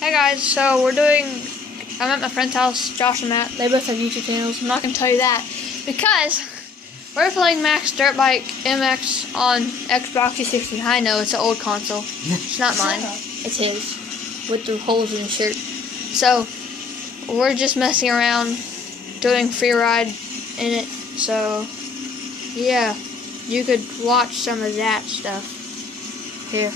Hey guys, I'm at my friend's house, Josh and Matt. They both have YouTube channels. I'm not going to tell you that because we're playing Max Dirt Bike MX on Xbox 360. I know, it's an old console. It's not mine. It's his, with the holes in the shirt. So, we're just messing around, doing free ride in it. So, yeah, you could watch some of that stuff here.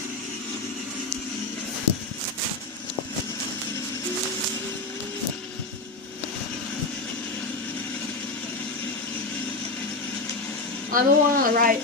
I'm the one on the right.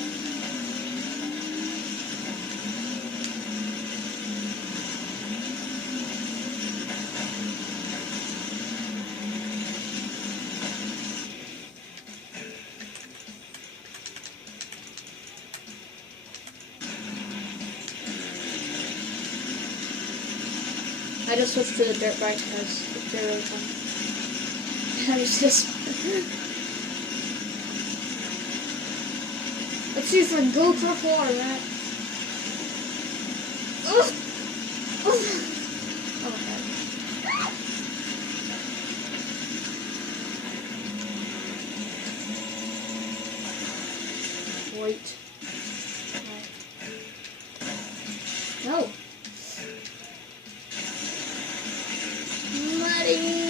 I just switched to the dirt bike because they're really fun. Let's see if I can go for water, Matt. Oh my god. Wait. No. Muddy.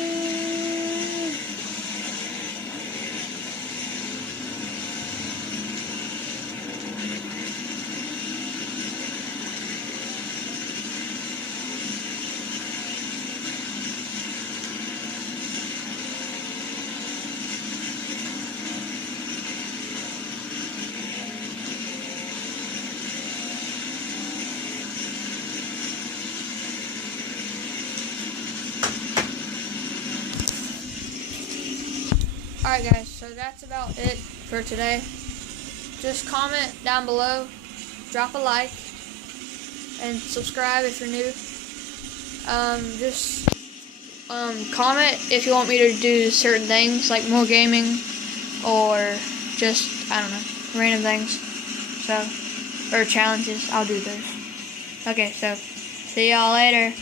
Alright guys, so that's about it for today. Just comment down below, drop a like, and subscribe if you're new. Comment if you want me to do certain things, like more gaming, or just, I don't know, random things. So, or challenges, I'll do those. Okay, so, see y'all later.